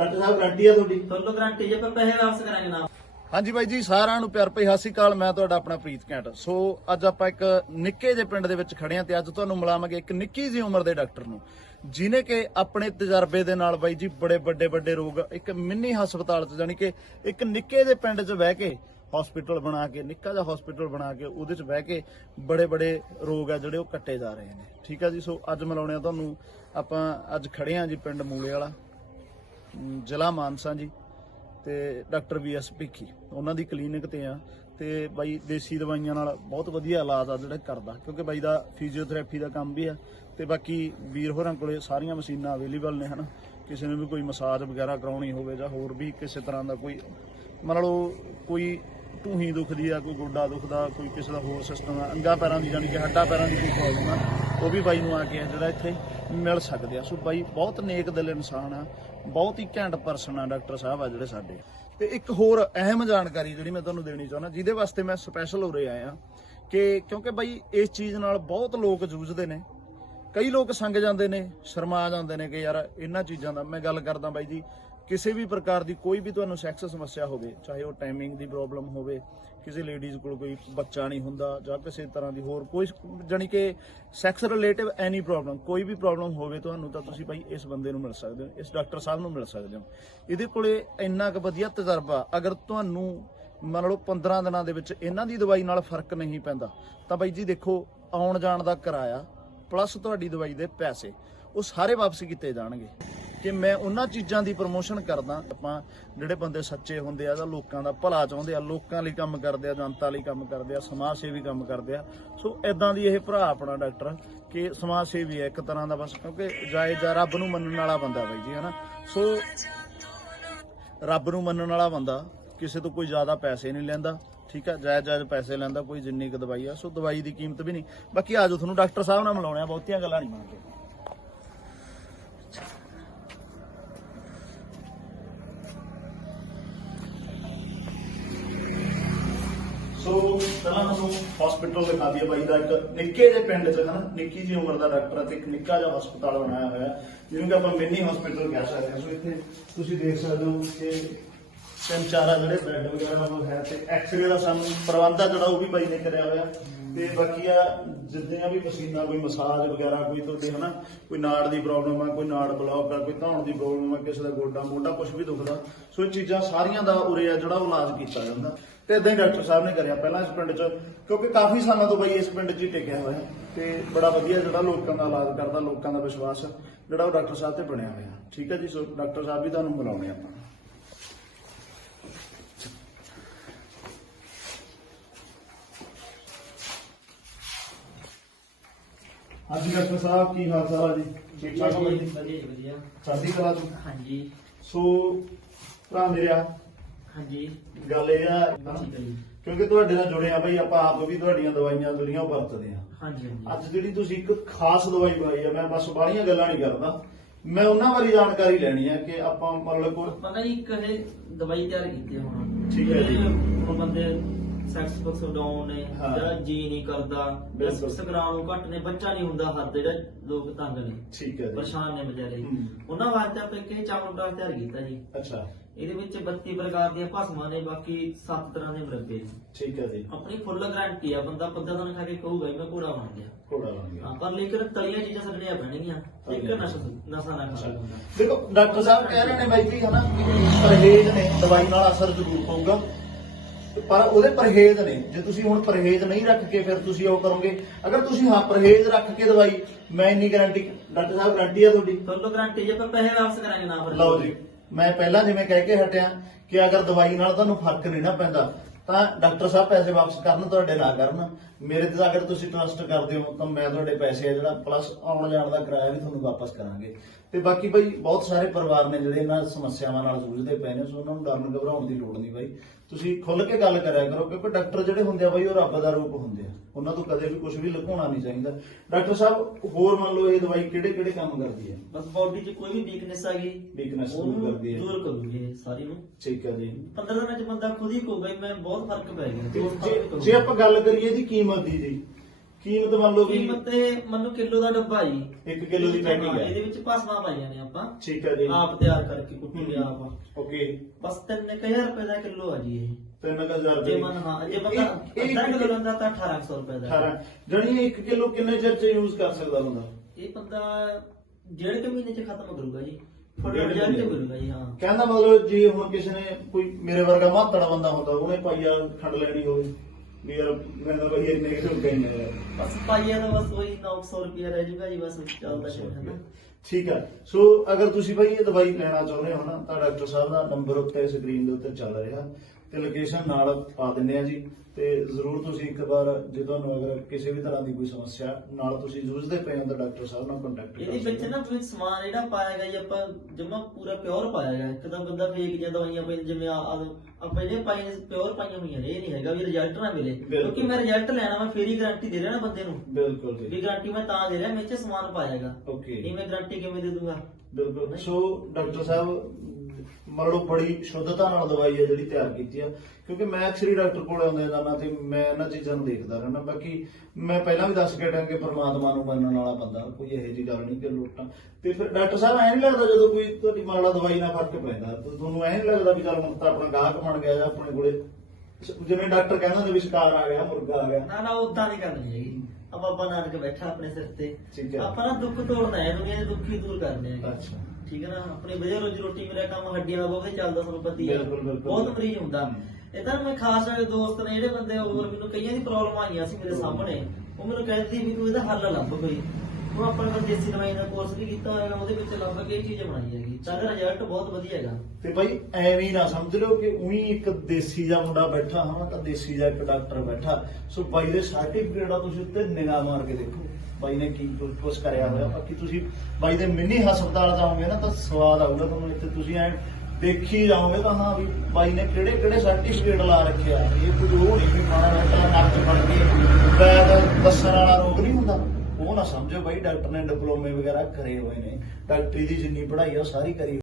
Doctor ਸਾਹਿਬ guarantee ਆ ਤੁਹਾਡੀ? ਤੁਹਾਨੂੰ ਗਾਰੰਟੀ ਜੇ ਆਪਾਂ ਪੈਸੇ ਵਾਪਸ ਕਰਾਂਗੇ ਨਾ ਹਾਂਜੀ ਬਾਈ ਜੀ ਸਾਰਿਆਂ ਨੂੰ ਪਿਆਰ ਭਈ ਸ਼੍ਰੀ ਅਕਾਲ। ਮੈਂ ਤੁਹਾਡਾ ਆਪਣਾ ਪ੍ਰੀਤ ਕੈਂਟ। ਸੋ ਅੱਜ ਆਪਾਂ ਇੱਕ ਨਿੱਕੇ ਜਿਹੇ ਪਿੰਡ ਦੇ ਵਿੱਚ ਖੜੇ ਹਾਂ ਤੇ ਅੱਜ ਤੁਹਾਨੂੰ ਮਿਲਾਵਾਂਗੇ ਇੱਕ ਨਿੱਕੀ ਜਿਹੀ ਉਮਰ ਦੇ ਡਾਕਟਰ ਨੂੰ ਜਿਨੇ ਕਿ ਆਪਣੇ ਤਜਰਬੇ ਦੇ ਨਾਲ ਬਾਈ ਜੀ ਬੜੇ ਵੱਡੇ ਵੱਡੇ ਰੋਗ ਇੱਕ ਮਿੰਨੀ ਹਸਪਤਾਲ 'ਚ ਜਾਨੀ ਕਿ ਇੱਕ ਨਿੱਕੇ ਜਿਹੇ ਪਿੰਡ 'ਚ ਬਹਿ ਕੇ ਹਸਪੀਟਲ ਬਣਾ ਕੇ ਨਿੱਕਾ ਜਿਹਾ ਹਸਪੀਟਲ ਬਣਾ ਕੇ ਉਹਦੇ 'ਚ ਬਹਿ ਕੇ ਬੜੇ ਬੜੇ ਰੋਗ ਆ ਜਿਹੜੇ ਉਹ ਕੱਟੇ ਜਾ ਰਹੇ ਨੇ। ਠੀਕ ਆ ਜੀ ਸੋ ਅੱਜ ਮਿਲਾਉਣੇ ਆ ਤੁਹਾਨੂੰ। ਆਪਾਂ ਅੱਜ ਖੜੇ ਹਾਂ ਜੀ ਪਿੰਡ ਮੂਲੇ ਵਾਲਾ। ਜ਼ਿਲ੍ਹਾ ਮਾਨਸਾ ਜੀ ਤੇ ਡਾਕਟਰ ਵੀ ਐਸ ਭਿੱਖੀ। ਉਹਨਾਂ ਦੀ ਕਲੀਨਿਕ ਤੇ ਆ ਤੇ ਬਾਈ ਦੇਸੀ ਦਵਾਈਆਂ ਨਾਲ ਬਹੁਤ ਵਧੀਆ ਇਲਾਜ ਆ ਜਿਹੜਾ ਕਰਦਾ, ਕਿਉਂਕਿ ਬਾਈ ਦਾ ਫਿਜ਼ੀਓਥੈਰੇਪੀ ਦਾ ਕੰਮ ਵੀ ਆ ਤੇ ਬਾਕੀ ਵੀਰ ਹੋਰਾਂ ਕੋਲੇ ਸਾਰੀਆਂ ਮਸ਼ੀਨਾਂ ਅਵੇਲੇਬਲ ਨੇ, ਹਨ। ਕਿਸੇ ਨੂੰ ਵੀ ਕੋਈ ਮਸਾਜ ਵਗੈਰਾ ਕਰਾਉਣੀ ਹੋਵੇ ਜਾਂ ਹੋਰ ਵੀ ਕਿਸੇ ਤਰ੍ਹਾਂ ਦਾ ਕੋਈ ਮੰਨ ਲਓ ਕੋਈ ਢੂਹੀ ਦੁਖਦੀ ਆ, ਕੋਈ ਗੋਡਾ ਦੁਖਦਾ, ਕੋਈ ਕਿਸੇ ਦਾ ਹੋਰ ਸਿਸਟਮ ਆ, ਅੰਗਾ ਪੈਰਾਂ ਦੀ ਜਾਨੀ ਕਿ ਹੱਡਾ ਪੈਰਾਂ ਦੀ ਕੋਈ ਪ੍ਰੋਬਲਮ ਆ, ਉਹ ਵੀ ਬਾਈ ਨੂੰ ਆ ਕੇ ਜਿਹੜਾ ਇੱਥੇ ਮਿਲ ਸਕਦੇ ਆ। ਸੋ ਬਾਈ, ਬਹੁਤ ਨੇਕ ਦਿਲ ਇਨਸਾਨ ਆ। ਬਹੁਤ ਹੀ ਘੈਂਟ ਪਰਸਨ ਆ ਡਾਕਟਰ ਸਾਹਿਬ ਆ ਜਿਹੜੇ ਸਾਡੇ। ਤੇ ਇੱਕ ਹੋਰ ਅਹਿਮ ਜਾਣਕਾਰੀ ਜਿਹੜੀ ਮੈਂ ਤੁਹਾਨੂੰ ਦੇਣੀ ਚਾਹੁੰਦਾ, ਜਿਹਦੇ ਵਾਸਤੇ ਮੈਂ ਸਪੈਸ਼ਲ ਉਰੇ ਆਇਆ ਕਿ ਕਿਉਂਕਿ ਬਾਈ, ਇਸ ਚੀਜ਼ ਨਾਲ ਬਹੁਤ ਲੋਕ ਜੂਝਦੇ ਨੇ। ਕਈ ਲੋਕ ਸੰਗ ਜਾਂਦੇ ਨੇ, ਸ਼ਰਮਾ ਜਾਂਦੇ ਨੇ ਕਿ ਯਾਰ ਇਹਨਾਂ ਚੀਜ਼ਾਂ ਦਾ ਮੈਂ ਗੱਲ ਕਰਦਾ ਬਾਈ ਜੀ, ਕਿਸੇ ਵੀ ਪ੍ਰਕਾਰ ਦੀ ਕੋਈ ਵੀ ਤੁਹਾਨੂੰ ਸੈਕਸ ਸਮੱਸਿਆ ਹੋਵੇ, ਚਾਹੇ ਉਹ ਟਾਈਮਿੰਗ ਦੀ ਪ੍ਰੋਬਲਮ ਹੋਵੇ ਕਿਸੇ ਲੇਡੀਜ਼ ਕੋਲ ਕੋਈ ਬੱਚਾ ਨਹੀਂ ਹੁੰਦਾ ਜਾਂ ਕਿਸੇ ਤਰ੍ਹਾਂ ਦੀ ਹੋਰ ਕੋਈ ਜਾਨੀ ਕਿ ਸੈਕਸ ਰਿਲੇਟਿਵ ਐਨੀ ਪ੍ਰੋਬਲਮ ਕੋਈ ਵੀ ਪ੍ਰੋਬਲਮ ਹੋਵੇ ਤੁਹਾਨੂੰ ਤਾਂ ਤੁਸੀਂ ਭਾਈ ਇਸ ਬੰਦੇ ਨੂੰ ਮਿਲ ਸਕਦੇ ਹੋ, ਇਸ ਡਾਕਟਰ ਸਾਹਿਬ ਨੂੰ ਮਿਲ ਸਕਦੇ ਹੋ। ਇਹਦੇ ਕੋਲੇ ਇੰਨਾ ਕੁ ਵਧੀਆ ਤਜਰਬਾ, ਅਗਰ ਤੁਹਾਨੂੰ ਮੰਨ ਲਓ 15 ਦਿਨਾਂ ਦੇ ਵਿੱਚ ਇਹਨਾਂ ਦੀ ਦਵਾਈ ਨਾਲ ਫ਼ਰਕ ਨਹੀਂ ਪੈਂਦਾ, ਤਾਂ ਬਾਈ ਜੀ ਦੇਖੋ, ਆਉਣ ਜਾਣ ਦਾ ਕਿਰਾਇਆ ਪਲੱਸ ਤੁਹਾਡੀ ਦਵਾਈ ਦੇ ਪੈਸੇ, ਉਹ ਸਾਰੇ ਵਾਪਸ ਕੀਤੇ ਜਾਣਗੇ। ਕਿ ਮੈਂ ਉਹਨਾਂ ਚੀਜ਼ਾਂ ਦੀ ਪ੍ਰਮੋਸ਼ਨ ਕਰਦਾ। ਆਪਾਂ ਜਿਹੜੇ ਬੰਦੇ ਸੱਚੇ ਹੁੰਦੇ ਆ ਜਾਂ ਲੋਕਾਂ ਦਾ ਭਲਾ ਚਾਹੁੰਦੇ ਆ, ਲੋਕਾਂ ਲਈ ਕੰਮ ਕਰਦੇ ਆ, ਜਨਤਾ ਲਈ ਕੰਮ ਕਰਦੇ ਆ, ਸਮਾਜ ਸੇਵੀ ਕੰਮ ਕਰਦੇ ਆ। ਸੋ ਇਦਾਂ ਦੀ ਇਹ ਭਰਾ ਆਪਣਾ ਡਾਕਟਰ ਕਿ ਸਮਾਜ ਸੇਵੀ ਹੈ ਇੱਕ ਤਰ੍ਹਾਂ ਦਾ ਬਸ ਕਿਉਂਕਿ ਜਾਇਜ਼ ਰੱਬ ਨੂੰ ਮੰਨਣ ਵਾਲਾ ਬੰਦਾ ਬਾਈ ਜੀ, ਹਨਾ? ਸੋ ਰੱਬ ਨੂੰ ਮੰਨਣ ਵਾਲਾ ਬੰਦਾ ਕਿਸੇ ਤੋਂ ਕੋਈ ਜ਼ਿਆਦਾ ਪੈਸੇ ਨਹੀਂ ਲੈਂਦਾ, ਠੀਕ ਆ? ਜਾਇਜ਼ ਜਾਇਜ਼ ਪੈਸੇ ਲੈਂਦਾ, ਕੋਈ ਜਿੰਨੀ ਕੁ ਦਵਾਈ ਆ। ਸੋ ਦਵਾਈ ਦੀ ਕੀਮਤ ਵੀ ਨਹੀਂ। ਬਾਕੀ ਆਜੋ ਤੁਹਾਨੂੰ ਡਾਕਟਰ ਸਾਹਿਬ ਨਾਲ ਮਿਲਾਉਣੇ ਆ, ਬਹੁਤੀਆਂ ਗੱਲਾਂ ਨਹੀਂ ਮੰਨਦੇ ਪਹਿਲਾਂ ਤੁਹਾਨੂੰ ਹਸਪੀਟਲ ਦਿਖਾ ਦਈਏ ਬਾਈ ਦਾ ਇੱਕ ਨਿੱਕੇ ਜਿਹੇ ਪਿੰਡ 'ਚ ਹਨਾ, ਨਿੱਕੀ ਜਿਹੀ ਉਮਰ ਦਾ ਡਾਕਟਰ ਤੇ ਇੱਕ ਨਿੱਕਾ ਜਿਹਾ ਹਸਪਤਾਲ ਬਣਾਇਆ ਹੋਇਆ। ਜਿਹਨੂੰ ਕਿ ਆਪਾਂ ਮਿੰਨੀ ਹਸਪੀਟਲ ਕਹਿ ਸਕਦੇ ਹਾਂ। ਸੋ ਇੱਥੇ ਤੁਸੀਂ ਦੇਖ ਸਕਦੇ ਹੋ ਕਿ ਤਿੰਨ ਚਾਰ ਜਿਹੜੇ ਬੈੱਡ ਵਗੈਰਾ ਉਹ ਹੈ ਤੇ ਐਕਸਰੇ ਦਾ ਸਾਨੂੰ ਪ੍ਰਬੰਧ ਆ ਜਿਹੜਾ ਉਹ ਵੀ ਬਾਈ ਨੇ ਕਰਿਆ ਹੋਇਆ। ਤੇ ਬਾਕੀ ਆ ਜਿੱਦਾਂ ਵੀ ਪਸੀਨਾ, ਕੋਈ ਮਸਾਜ ਵਗੈਰਾ, ਕੋਈ ਤੁਹਾਡੇ ਹਨਾ, ਕੋਈ ਨਾੜ ਦੀ ਪ੍ਰੋਬਲਮ ਆ, ਕੋਈ ਨਾੜ ਬਲੌਕ ਆ, ਕੋਈ ਧੌਣ ਦੀ ਪ੍ਰੋਬਲਮ ਆ, ਕਿਸੇ ਦਾ ਗੋਡਾ ਮੋਢਾ ਕੁਝ ਵੀ ਦੁਖਦਾ। ਸੋ ਇਹ ਚੀਜ਼ਾਂ ਸਾਰੀਆਂ ਦਾ ਉਰੇ ਆ ਜਿਹੜਾ ਉਹ ਇਲਾਜ ਕੀਤਾ ਜਾਂਦਾ। ਤੇ ਇਦਾਂ ਹੀ ਡਾਕਟਰ ਸਾਹਿਬ ਨੇ ਕਰਿਆ ਪਹਿਲਾਂ ਇਸ ਪਿੰਡ 'ਚ ਕਿਉਂਕਿ ਕਾਫੀ ਸਾਲਾਂ ਤੋਂ ਬਾਈ ਇਸ ਪਿੰਡ 'ਚ ਹੀ ਟਿਕਿਆ ਹੋਇਆ ਤੇ ਬੜਾ ਵਧੀਆ ਜਿਹੜਾ ਲੋਕਾਂ ਦਾ ਇਲਾਜ ਕਰਦਾ ਲੋਕਾਂ ਦਾ ਵਿਸ਼ਵਾਸ ਜਿਹੜਾ ਉਹ ਡਾਕਟਰ ਸਾਹਿਬ ਤੇ ਬਣਿਆ ਹੋਇਆ। ਠੀਕ ਹੈ ਜੀ ਸੋ ਡਾਕਟਰ ਸਾਹਿਬ ਵੀ ਤੁਹਾਨੂੰ ਬੁਲਾਉਣੇ ਆਪਾਂ। ਹਾਂਜੀ ਡਾਕਟਰ ਸਾਹਿਬ ਕੀ ਹਾਲ ਚਾਲ ਹੈ ਜੀ? ਠੀਕ ਠਾਕ ਹੋ ਜੀ ਵਧੀਆ ਵਧੀਆ। ਚੜ੍ਹਦੀ ਕਲਾ ਤੋਂ ਹਾਂਜੀ। ਸੋ ਭਰਾ ਮੇਰਿਆ ਹਾਂਜੀ। ਗੱਲ ਇਹ ਆ ਠੀਕ ਹੈ ਜੀ। ਕਿਉਂਕਿ ਤੁਹਾਡੇ ਨਾਲ ਜੁੜੇ ਆ ਬਈ ਆਪਾਂ ਆਪ ਵੀ ਤੁਹਾਡੀਆਂ ਦਵਾਈਆਂ ਉਹ ਵਰਤਦੇ ਆ ਹਾਂਜੀ ਹਾਂਜੀ। ਅੱਜ ਜਿਹੜੀ ਤੁਸੀਂ ਇੱਕ ਖਾਸ ਦਵਾਈ ਬਣਾਈ ਆ ਮੈਂ ਬਸ ਬਾਹਲੀਆਂ ਗੱਲਾਂ ਨਹੀਂ ਕਰਦਾ। ਮੈਂ ਉਹਨਾਂ ਬਾਰੇ ਜਾਣਕਾਰੀ ਲੈਣੀ ਆ ਕਿ ਆਪਾਂ ਮਤਲਬ ਕੋਈ ਪਤਾ ਇੱਕ ਇਹ ਦਵਾਈ ਤਿਆਰ ਕੀਤੀ ਹੁਣ। ਠੀਕ ਹੈ ਜੀ। ਹੁਣ ਬੰਦੇ ਸੈਕਸ ਬਕਸ ਡਾਊਨ ਨੇ ਹਾਂ। ਜਿਹੜਾ ਜੀ ਨਹੀਂ ਕਰਦਾ ਬਿਲਕੁਲ। ਸਕਰਾਉਂ ਨੂੰ ਘੱਟ ਨੇ ਬੱਚਾ ਨਹੀਂ ਹੁੰਦਾ ਹੱਦ ਜਿਹੜਾ ਲੋਕ ਤੰਗ ਨੇ। ਠੀਕ ਹੈ ਜੀ। ਪਰੇਸ਼ਾਨ ਨੇ ਵਿਚਾਰੇ। ਹੂੰ। ਉਹਨਾਂ ਵਾਸਤੇ ਆਪਾਂ ਇੱਕ ਇਹ ਚਾਵਲ ਤਿਆਰ ਕੀਤਾ ਜੀ। ਅੱਛਾ। ਇਹਦੇ ਵਿੱਚ 32 ਪ੍ਰਕਾਰ ਦੀਆਂ ਭਸਮਾਂ ਨੇ ਬਾਕੀ 7 ਤਰ੍ਹਾਂ ਦੇ ਮੁਰੱਬੇ ਨੇ। ਠੀਕ ਹੈ ਜੀ। ਆਪਣੀ ਫੁੱਲ ਗਾਰੰਟੀ ਆ ਬੰਦਾ 15 ਦਿਨ ਖਾ ਕੇ ਕਹੂਗਾ ਵੀ ਮੈਂ ਘੋੜਾ ਬਣ ਗਿਆ। ਘੋੜਾ ਬਣ ਗਿਆ। ਹਾਂ, ਪਰ ਲੇਕਿਨ ਤਲੀਆਂ ਚੀਜ਼ਾਂ ਛੱਡਣੀਆਂ ਪੈਣਗੀਆਂ। ਇੱਕ ਤਲੀਆਂ। ਨਸ਼ਾ ਨਸ਼ਾ ਨਾ ਖਾਣਾ। ਦੇਖੋ ਡਾਕਟਰ ਸਾਹਿਬ ਕਹਿ ਰਹੇ ਨੇ ਬਾਈ ਜੀ ਹਨਾ ਪਰਹੇਜ਼ ਨੇ ਦਵਾਈ ਨਾਲ ਅਸਰ ਜ਼ਰੂਰ ਪਊਗਾ। ਪਰ ਉਹਦੇ ਪਰਹੇਜ਼ ਨੇ ਜੇ ਤੁਸੀਂ ਹੁਣ ਪਰਹੇਜ਼ ਨਹੀਂ ਰੱਖ ਕੇ ਫਿਰ ਤੁਸੀਂ ਉਹ ਕਰੋਗੇ। ਅਗਰ ਤੁਸੀਂ ਹਾਂ ਪਰਹੇਜ਼ ਰੱਖ ਕੇ ਦਵਾਈ ਮੈਂ ਇੰਨੀ ਗਾਰੰਟੀ ਡਾਕਟਰ ਸਾਹਿਬ ਗਾਰੰਟੀ ਆ ਤੁਹਾਡੀ? ਤੁਹਾਨੂੰ ਗਾਰੰਟੀ ਜੇ ਆਪਾਂ ਪੈਸੇ ਵਾਪਸ ਕਰਾਂਗੇ ਨਾ ਫਿਰ ਲਓ ਜੀ। ਮੈਂ ਪਹਿਲਾਂ ਜਿਵੇਂ ਕਹਿ ਕੇ ਹਟਿਆ ਕਿ ਅਗਰ ਦਵਾਈ ਨਾਲ ਤੁਹਾਨੂੰ ਫ਼ਰਕ ਨਹੀਂ ਨਾ ਪੈਂਦਾ, ਤਾਂ ਡਾਕਟਰ ਸਾਹਿਬ ਪੈਸੇ ਵਾਪਸ ਕਰਨ, ਤੁਹਾਡੇ ਨਾ ਕਰਨ। ਮੇਰੇ ਤੇ ਅਗਰ ਤੁਸੀਂ ਟਰਸਟ ਕਰਦੇ ਹੋ, ਤਾਂ ਮੈਂ ਤੁਹਾਡੇ ਪੈਸੇ ਆ ਜਿਹੜਾ ਪਲੱਸ ਆਉਣ ਜਾਣ ਦਾ ਕਿਰਾਇਆ ਵੀ ਤੁਹਾਨੂੰ ਵਾਪਸ ਕਰਾਂਗੇ। ਤੇ ਬਾਕੀ ਭਾਈ ਬਹੁਤ ਸਾਰੇ ਪਰਿਵਾਰ ਨੇ ਜਿਹੜੇ ਇਹਨਾਂ ਸਮੱਸਿਆਵਾਂ ਨਾਲ ਜੂਝਦੇ ਪਏ ਨੇ ਸੋ ਉਹਨਾਂ ਨੂੰ ਡਰਨ ਘਬਰਾਉਣ ਦੀ ਲੋੜ ਨਹੀਂ ਬਾਈ। ਤੁਸੀਂ ਖੁੱਲ ਕੇ ਗੱਲ ਕਰਿਆ ਕਰੋ ਕਿਉਂਕਿ ਡਾਕਟਰ ਜਿਹੜੇ ਹੁੰਦੇ ਆ ਬਾਈ ਉਹ ਰੱਬ ਦਾ ਰੂਪ ਹੁੰਦੇ ਆ। ਉਹਨਾਂ ਤੋਂ ਕਦੇ ਵੀ ਕੁਝ ਵੀ ਲੁਕਾਉਣਾ ਨਹੀਂ ਚਾਹੀਦਾ। ਡਾਕਟਰ ਸਾਹਿਬ ਹੋਰ ਮੰਨ ਲਓ ਇਹ ਦਵਾਈ ਕਿਹੜੇ ਕਿਹੜੇ ਕੰਮ ਕਰਦੀ ਹੈ? ਬਸ ਬਾਡੀ 'ਚ ਕੋਈ ਵੀ ਵੀਕਨੈਸ ਆ ਗਈ Weakness ਦੂਰ ਕਰਦੀ ਹੈ। ਦੂਰ ਕਰੂਗੀ ਸਾਰੀ ਨੂੰ। ਠੀਕ ਹੈ ਜੀ। 15 ਦਿਨਾਂ 'ਚ ਬੰਦਾ ਖੁਦ ਹੀ ਕਹੂਗਾ ਮੈਂ ਬਹੁਤ ਫ਼ਰਕ ਪੈ ਗਿਆ ਜੇ। ਜੇ ਆਪਾਂ ਗੱਲ ਕਰੀਏ ਇਹਦੀ ਕੀਮਤ ਦੀ ਜੀ ਕੀਮਤ ਮੰਨ ਲਓ ਵੀ ਕੀਮਤ ਤੇ ਮੈਨੂੰ ਕਿਲੋ ਦਾ ਡੱਬਾ ਜੀ। 1 ਕਿਲੋ ਦੀ ਪੈਕਿੰਗ ਹਾਂ, ਹੈ ਇਹਦੇ ਵਿੱਚ ਭਸਮਾਂ ਪਾਈਆਂ ਨੇ ਆਪਾਂ। ਠੀਕ ਹੈ ਜੀ। ਆਪ ਤਿਆਰ ਕਰਕੇ ਕੁੱਟੀ ਦੇ ਆਪ। ਓਕੇ। ਬਸ 3000 ਰੁਪਏ ਦਾ ਕਿਲੋ ਆ ਜੀ ਇਹ। 3000 ਜੇ ਮਨ ਹਾਂ ਜੇ ਬੰਦਾ ਇਹ ਅੱਧਾ ਕਿਲੋ ਲੈਂਦਾ ਤਾਂ 1800 ਰੁਪਏ ਦਾ। 18 ਜਣੀ 1 ਕਿਲੋ ਕਿੰਨੇ ਚਿਰ ਚ ਯੂਜ਼ ਕਰ ਸਕਦਾ ਬੰਦਾ? ਇਹ ਬੰਦਾ ਡੇਢ ਕੁ ਮਹੀਨੇ ਚ ਖਤਮ ਕਰੂਗਾ ਜੀ। ਫੁੱਲ ਡੇਢ ਰਿਜ਼ਲਟ ਮਹੀਨੇ। ਮਿਲੂਗਾ ਜੀ ਹਾਂ। ਕਹਿੰਦਾ ਮਤਲਬ ਜੇ ਹੁਣ ਕਿਸੇ ਨੇ ਕੋਈ ਮੇਰੇ ਵਰਗਾ ਮਾਤੜਾ ਬੰਦਾ ਹੁੰਦਾ ਉਹਨੇ ਪਾਈਆ ਖੰਡ ਲੈਣੀ ਹੋਵੇ। ਵੀ ਯਾਰ ਮੈਂ ਤਾਂ ਬਈ ਇੰਨੇ ਕਿਉਂ ਕਹਿੰਦਾ ਯਾਰ ਬਸ ਪਾਈਆ ਦਾ ਬਸ ਉਹੀ 900 ਰੁਪਏ ਰਹਿ ਜੂਗਾ ਜੀ ਬਸ ਚੱਲਦਾ ਚੱਲਦਾ ਠੀਕ ਹੈ ਸੋ ਅਗਰ ਤੁਸੀਂ ਭਾਈ ਇਹ ਦਵਾਈ ਲੈਣਾ ਚਾਹੁੰਦੇ ਹੋ ਨਾ ਤਾਂ ਡਾਕਟਰ ਸਾਹਿਬ ਦਾ ਨੰਬਰ ਉੱਤੇ ਸਕਰੀਨ ਦੇ ਉੱਤੇ ਚੱਲ ਰਿਹਾ। ਤੇ ਲੋਕੇਸ਼ਨ ਨਾਲ ਪਾ ਦਿੰਨੇ ਆ ਜੀ। ਤੇ ਜ਼ਰੂਰ ਤੁਸੀਂ ਇੱਕ ਵਾਰ ਜੇ ਤੁਹਾਨੂੰ ਅਗਰ ਕਿਸੇ ਵੀ ਤਰ੍ਹਾਂ ਦੀ ਕੋਈ ਸਮੱਸਿਆ ਨਾਲ ਤੁਸੀਂ ਜੂਝਦੇ ਪਏ ਹੋ ਤਾਂ ਡਾਕਟਰ ਸਾਹਿਬ ਨਾਲ ਕੰਟੈਕਟ ਕਰ ਇਹਦੇ ਵਿੱਚ ਨਾ ਤੁਸੀਂ ਸਮਾਨ ਜਿਹੜਾ ਪਾਇਆ ਗਿਆ ਜੀ ਆਪਾਂ ਜਮਾ ਪੂਰਾ ਪਿਓਰ ਪਾਇਆ ਗਿਆ। ਇੱਕ ਤਾਂ ਬੰਦਾ ਫੇਕ ਜਾਂ ਦਵਾਈਆਂ ਪਈ ਜਿਵੇਂ ਆ ਆਪਾਂ ਜਿਹੜੇ ਪਾਈ ਪਿਓਰ ਪਾਈਆਂ ਹੋਈਆਂ ਨੇ ਇਹ ਨਹੀਂ ਹੈਗਾ ਵੀ ਰਿਜ਼ਲਟ ਨਾ ਮਿਲੇ। ਕਿਉਂਕਿ ਮੈਂ ਰਿਜ਼ਲਟ ਲੈਣਾ ਮੈਂ ਫੇਰ ਹੀ ਗਾਰੰਟੀ ਦੇ ਰਿਹਾ ਨਾ ਬੰਦੇ ਨੂੰ। ਬਿਲਕੁਲ ਵੀ ਜੀ ਗਾਰੰਟੀ ਮੈਂ ਤਾਂ ਦੇ ਰਿਹਾ ਮੇਰੇ ਚ ਸਮਾਨ ਪਾਇਆਗਾ ਓਕੇ ਨਹੀਂ ਮੈਂ ਗਾਰੰਟੀ ਕਿਵੇਂ ਦੇ ਦੂੰਗਾ? ਬਿਲਕੁਲ। ਸੋ ਡਾਕਟਰ ਸਾਹਿਬ ਮਤਲਬ ਬੜੀ ਸ਼ੁੱਧਤਾ ਨਾਲ ਦਵਾਈ ਹੈ ਜਿਹੜੀ ਤਿਆਰ ਕੀਤੀ ਆ। ਕਿਉਂਕਿ ਮੈਂ ਅਕਸਰੀ ਡਾਕਟਰ ਕੋਲ ਆਉਂਦੇ ਜਾਂਦਾ ਤੇ ਮੈਂ ਇਹਨਾਂ ਚੀਜ਼ਾਂ ਨੂੰ ਦੇਖਦਾ ਰਹਿਣਾ ਬਾਕੀ ਮੈਂ ਪਹਿਲਾਂ ਵੀ ਦੱਸ ਕੇ ਹਟਾਂ ਕਿ ਪ੍ਰਮਾਤਮਾ ਨੂੰ ਮੰਨਣ ਵਾਲਾ ਬੰਦਾ ਕੋਈ ਇਹੋ ਜਿਹੀ ਗੱਲ ਨਹੀਂ ਕਿ ਲੁੱਟਾਂ। ਤੇ ਫਿਰ ਡਾਕਟਰ ਸਾਹਿਬ ਐਂ ਨਹੀਂ ਲੱਗਦਾ ਜਦੋਂ ਕੋਈ ਤੁਹਾਡੀ ਮੰਨ ਲਾ ਦਵਾਈ ਨਾਲ ਫ਼ਰਕ ਪੈਂਦਾ? ਤੁਹਾਨੂੰ ਐਂ ਨਹੀਂ ਲੱਗਦਾ ਵੀ ਚੱਲ ਹੁਣ ਤਾਂ ਆਪਣਾ ਗਾਹਕ ਬਣ ਗਿਆ ਜਾਂ ਆਪਣੇ ਕੋਲੇ ਜਿਵੇਂ ਡਾਕਟਰ ਕਹਿੰਦਾ ਹੁੰਦਾ ਵੀ ਸ਼ਿਕਾਰ ਆ ਗਿਆ ਮੁਰਗਾ ਆ ਗਿਆ। ਨਾ ਨਾ ਉਦਾਂ ਨਹੀਂ ਕਰਨੀ ਹੈਗੀ। ਆ ਬਾਬਾ ਨਾਨਕ ਬੈਠਾ ਆਪਣੇ ਸਿਰ ਤੇ। ਹੈ। ਆਪਾਂ ਨਾ ਦੁੱਖ ਤੋੜਨਾ ਹੈ ਦੁਨੀਆ ਦੇ ਦੁੱਖ ਹੀ ਦੂਰ ਕਰਨੇ ਆ ਅੱਛਾ। ਠੀਕ ਹੈ ਨਾ? ਆਪਣੀ ਵਜ੍ਹਾ ਰੋਜੀ ਰੋਟੀ ਮੇਰਾ ਕੰਮ ਹੱਡੀਆਂ ਦਾ ਬਹੁਤ ਚੱਲਦਾ ਤੁਹਾਨੂੰ ਪਤਾ ਹੀ ਬਿਲਕੁਲ, ਬਿਲਕੁਲ। ਬਹੁਤ ਮਰੀਜ਼ ਹੁੰਦਾ। ਇਹ ਤਾਂ ਮੈਂ ਖਾਸ ਵਾਲੇ ਦੋਸਤ ਨੇ ਜਿਹੜੇ ਬੰਦੇ ਹੋਰ ਮੈਨੂੰ ਕਈਆਂ ਦੀ ਪ੍ਰੋਬਲਮ ਆਈਆਂ ਸੀ ਮੇਰੇ ਸਾਹਮਣੇ। ਉਹ ਮੈਨੂੰ ਕਹਿੰਦੀ ਵੀ ਤੂੰ ਇਹਦਾ ਹੱਲ ਲੱਭ ਕੋਈ। ਉਹ ਆਪਾਂ ਨੇ ਦੇਸੀ ਦਵਾਈ ਦਾ ਕੋਰਸ ਵੀ ਕੀਤਾ ਹੋਇਆ ਉਹਦੇ ਵਿੱਚ ਲੱਭ ਕੇ ਇਹ ਚੀਜ਼ ਬਣਾਈ ਹੈਗੀ। ਇਹਦਾ ਰਿਜ਼ਲਟ ਬਹੁਤ ਵਧੀਆ ਹੈਗਾ। ਤੇ ਭਾਈ ਐਵੇਂ ਨਾ ਸਮਝ ਲਓ ਕਿ ਉਹੀ ਇੱਕ ਦੇਸੀ ਜਿਹਾ ਮੁੰਡਾ ਬੈਠਾ ਹਾਂ ਤਾਂ ਦੇਸੀ ਜਿਹਾ ਇੱਕ ਡਾਕਟਰ ਬੈਠਾ। ਸੋ ਬਾਈ ਦੇ ਸਰਟੀਫਿਕੇਟ ਆ ਤੁਸੀਂ ਉੱਤੇ ਨਿਗਾਹ ਮਾਰ ਕੇ ਦੇਖੋ। ਬਾਈ ਨੇ ਕੀ ਕੁਝ ਕਰਿਆ ਹੋਇਆ, ਬਾਕੀ ਤੁਸੀਂ ਬਾਈ ਦੇ ਮਿੰਨੀ ਹਸਪਤਾਲ ਜਾਓਗੇ ਨਾ ਤਾਂ ਸਵਾਦ ਆਊਗਾ ਤੁਹਾਨੂੰ, ਇੱਥੇ ਤੁਸੀਂ ਐ ਦੇਖੀ ਜਾਓਗੇ ਤਾਂ ਹਾਂ ਵੀ ਬਾਈ ਨੇ ਕਿਹੜੇ ਕਿਹੜੇ ਸਰਟੀਫਿਕੇਟ ਲਾ ਰੱਖਿਆ। ਇਹ ਕੁਝ ਉਹ ਨਹੀਂ ਵੀ ਮਾੜਾ ਮੋਟਾ ਨੱਕ ਫੜ ਕੇ ਵੈਦ ਦੱਸਣ ਵਾਲਾ ਰੋਗ ਨਹੀਂ ਹੁੰਦਾ। ਉਹ ਨਾ ਸਮਝੋ ਬਾਈ, ਡਾਕਟਰ ਨੇ ਡਿਪਲੋਮੇ ਵਗੈਰਾ ਕਰੇ ਹੋਏ ਨੇ, ਡਾਕਟਰੀ ਦੀ ਜਿੰਨੀ ਪੜ੍ਹਾਈ ਆ ਉਹ ਸਾਰੀ ਕਰੀ